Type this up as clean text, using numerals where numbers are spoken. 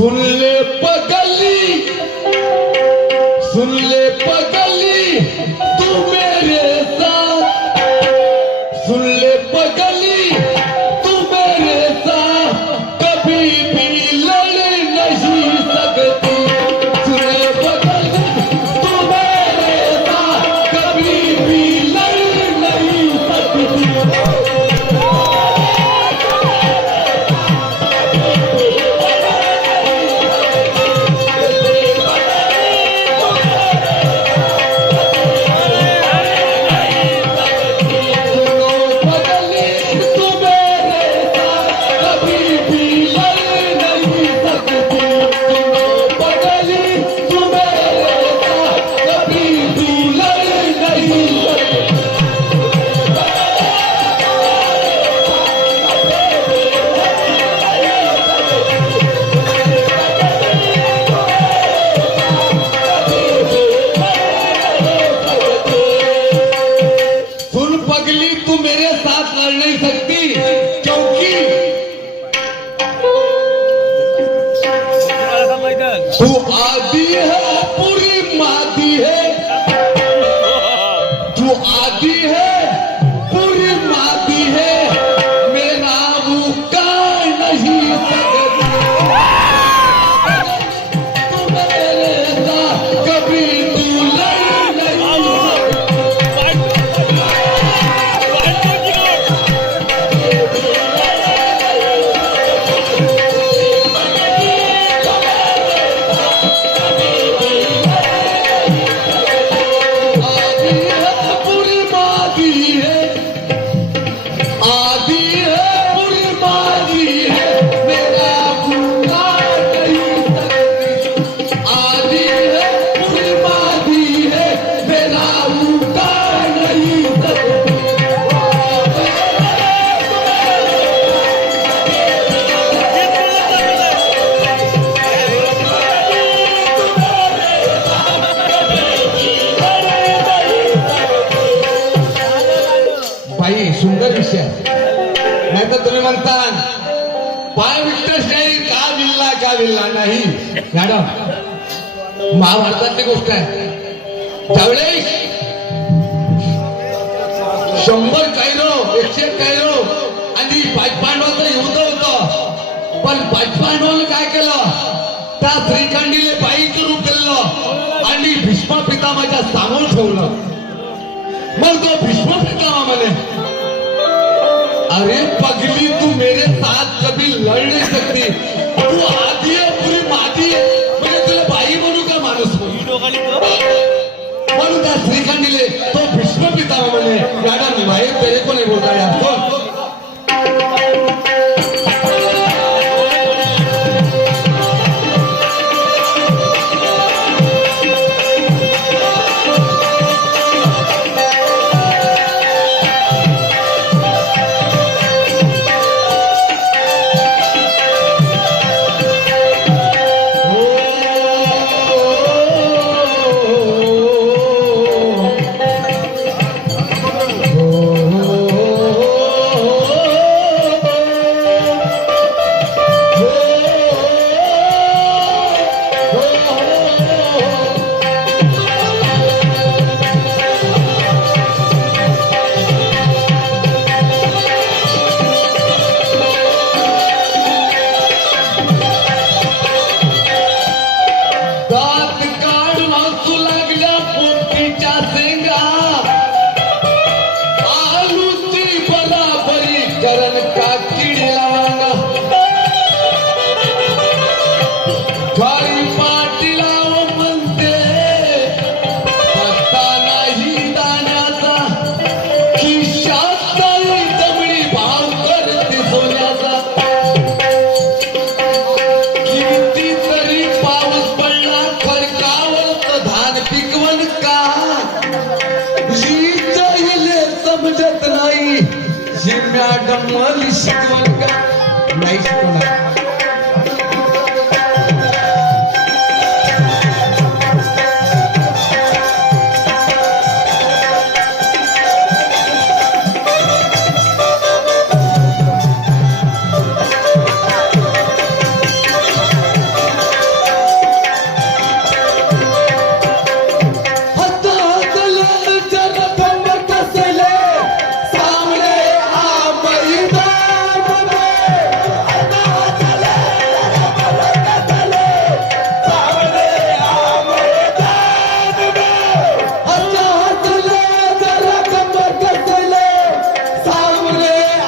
सुन ले पगली, सुन ले पगली, तू मेरे साथ, सुन ले पगली, तू मेरे साथ कभी भी लड़ नहीं सकती। सुन ले पगली, तू मेरे साथ कभी भी लड़ नहीं सकती। तू मेरे साथ लड़ नहीं सकती क्योंकि तू आदि है, पूरी मादी है। तू आदि है, पूरी मादी है, मेरा मुक्का नहीं सकती। तू मेरे साथ कभी तू लड़ नहीं सुंदर विषय नाही तर तुम्ही म्हणता पाय विकतच नाही का विल्ला नाही मॅडम महाभारतातली गोष्ट आहे त्यावेळेस 100 कैरो 101 कैरो आणि 5 पांडवांचं युद्ध होतं पण 5 पांडवांनी काय केलं त्या श्रीखंडीले बाईचं रूप दिलं आणि भीष्म पितामहाच्या समोर ठेवलं मग तो भीष्म पितामह म्हणे अरे पगली तू मेरे साथ कभी लड़ नहीं सकती तू आधी है पूरी मादी है म्हणजे तुला बाई म्हणू का माणूस म्हणून त्या श्रीखंडीले तो भीष्म पितामह म्हणे मॅडम भाई तेरे को नहीं बोलता यार का किडला